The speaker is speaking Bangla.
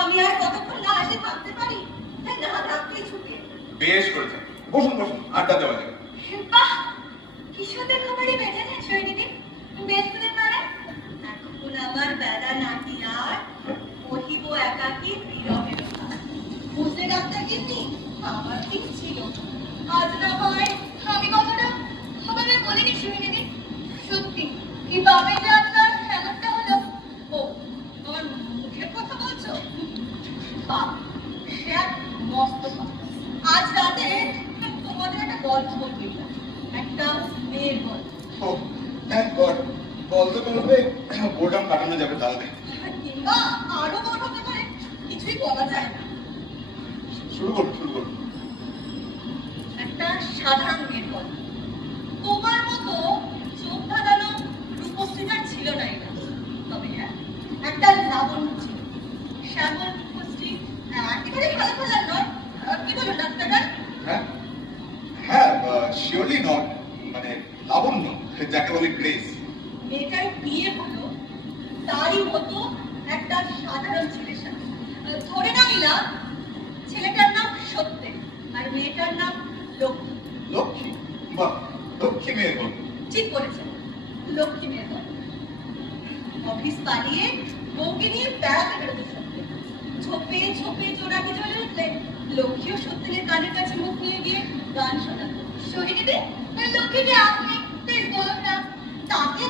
আমি আর কতক্ষণ না এসে থাকতে পারি, না রাখতেই ছুটি। বেশ করেছেন, বসুন বসুন, আড্ডা দেওয়া যাবে। বাহ, কি সুন্দর খবরই বেঁচেছেন সৈনিদি। বেশ করে বেড়ায়। এখন আমার বেলা নাটি আর মহিব একাকি বিরহের কাজ। বুঝতে ডাক্তার কিন্তু আমার ঠিক ছিল। আজ না হয় আমি কথাটা আমাদের বলিনি সৈনিদি। সত্যি কি পাবে যে আপনার এমনটা হলো? ও, আমার মুখের কথা বলছো? বাহ, সে এক মস্ত কথা। আজ রাতে তোমাদের একটা গল্প বলবি, একটা মেয়ের গল্প। ও থ্যাংক গড, গল্প বলবে বোর্ডাম কাটানো যাবে তাহলে। কিংবা আরো বড় হতে পারে, কিছুই বলা যায় না। শুরু করুন শুরু করুন। একটা সাধারণ মেয়ের গল্প। তোমার মতো চোখ ধাঁধানো রূপশ্রীটার ছিল না এটা। তবে হ্যাঁ, একটা লাবণ্য ছিল। শ্যামল রূপশ্রী, একেবারে ভালো ফেলার নয়। কি বলো ডাক্তাররা? হ্যাঁ হ্যাঁ, শিওরলি নট, মানে লাবণ্য, যাকে বলে গ্রেস। মেয়েটার বিয়ে হলো তারই মতো একটা সাধারণ ছেলের সাথে। ধরে নাও না, ছেলেটার নাম সত্যে আর মেয়েটার নাম লক্ষ্মী। লক্ষ্মী? বাহ, লক্ষ্মী মেয়ের গল্প। ঠিক বলেছেন, লক্ষ্মী মেয়ের গল্প। অফিস পালিয়ে বউকে নিয়ে বেড়াতে বেরোতে সত্যে। ঝোপে ঝোপে জোড়াকে চলে উঠলে লক্ষ্মীও সত্যের কানের কাছে মুখ নিয়ে গিয়ে গান শোনাতো। শহীদে লক্ষ্মীকে আপনি প্লিজ বলুন না, তাকে